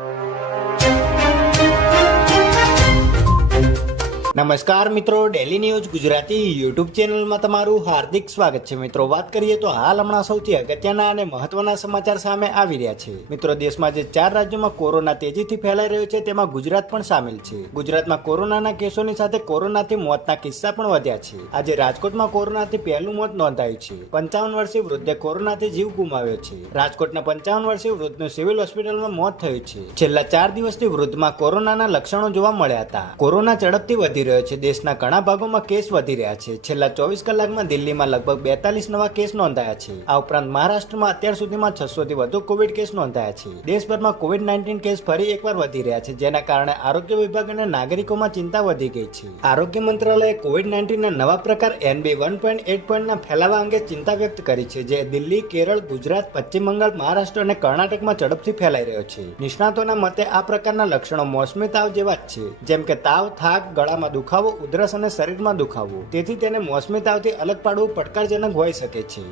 you. નમસ્કાર મિત્રો daily news Gujarati YouTube ચેનલમાં તમારું હાર્દિક સ્વાગત છે. મિત્રો, વાત કરીએ તો હાલ હમણાં સૌથી અગત્યના અને મહત્વના સમાચાર સામે આવી રહ્યા છે. મિત્રો, દેશમાં જે ચાર રાજ્યોમાં કોરોના તેજીથી ફેલાઈ રહ્યો છે, તેમાં ગુજરાત પણ સામેલ છે. ગુજરાતમાં કોરોનાના કેસોની સાથે કોરોનાથી મોતના કિસ્સા પણ વધ્યા છે. આજે રાજકોટમાં કોરોનાથી પહેલું મોત નોંધાયું છે. પંચાવન વર્ષીય વૃદ્ધે કોરોનાથી જીવ ગુમાવ્યો છે. રાજકોટના પંચાવન વર્ષીય વૃદ્ધનું સિવિલ હોસ્પિટલમાં મોત થયું છે. છેલ્લા ચાર દિવસથી વૃદ્ધમાં કોરોનાના લક્ષણો જોવા મળ્યા હતા. કોરોના ઝડપથી વધી રહ્યો છે. દેશના ઘણા ભાગોમાં કેસ વધી રહ્યા છે. છેલ્લા ચોવીસ કલાકમાં દિલ્હીમાં લગભગ બેતાલીસ નવા કેસ નોંધાયા છે. આ ઉપરાંત મહારાષ્ટ્રમાં અત્યાર સુધીમાં છસો થી વધુ કોવિડ કેસ નોંધાયા છે. દેશભરમાં કોવિડ નાઇન્ટીન કેસ ફરી એકવાર વધી રહ્યા છે, જેના કારણે આરોગ્ય વિભાગ અને નાગરિકોમાં ચિંતા વધી ગઈ છે. આરોગ્ય મંત્રાલયે કોવિડ નાઇન્ટીનના નવા પ્રકાર એનબી વન પોઈન્ટ એટ પોઈન્ટના ફેલાવા અંગે ચિંતા વ્યક્ત કરી છે, જે દિલ્હી, કેરળ, ગુજરાત, પશ્ચિમ બંગાળ, મહારાષ્ટ્ર અને કર્ણાટકમાં ઝડપથી ફેલાઈ રહ્યો છે. નિષ્ણાતોના મતે આ પ્રકારના લક્ષણો મોસમી તાવ જેવા જ છે. જેમ કે તાવ, થાક, ગળામાં દુખાવો, ઉધરસ અને શરીરમાં દુખાવો. તેથી તેને મોસમી તાવથી અલગ પાડવું પડકારજનક હોઈ શકે છે.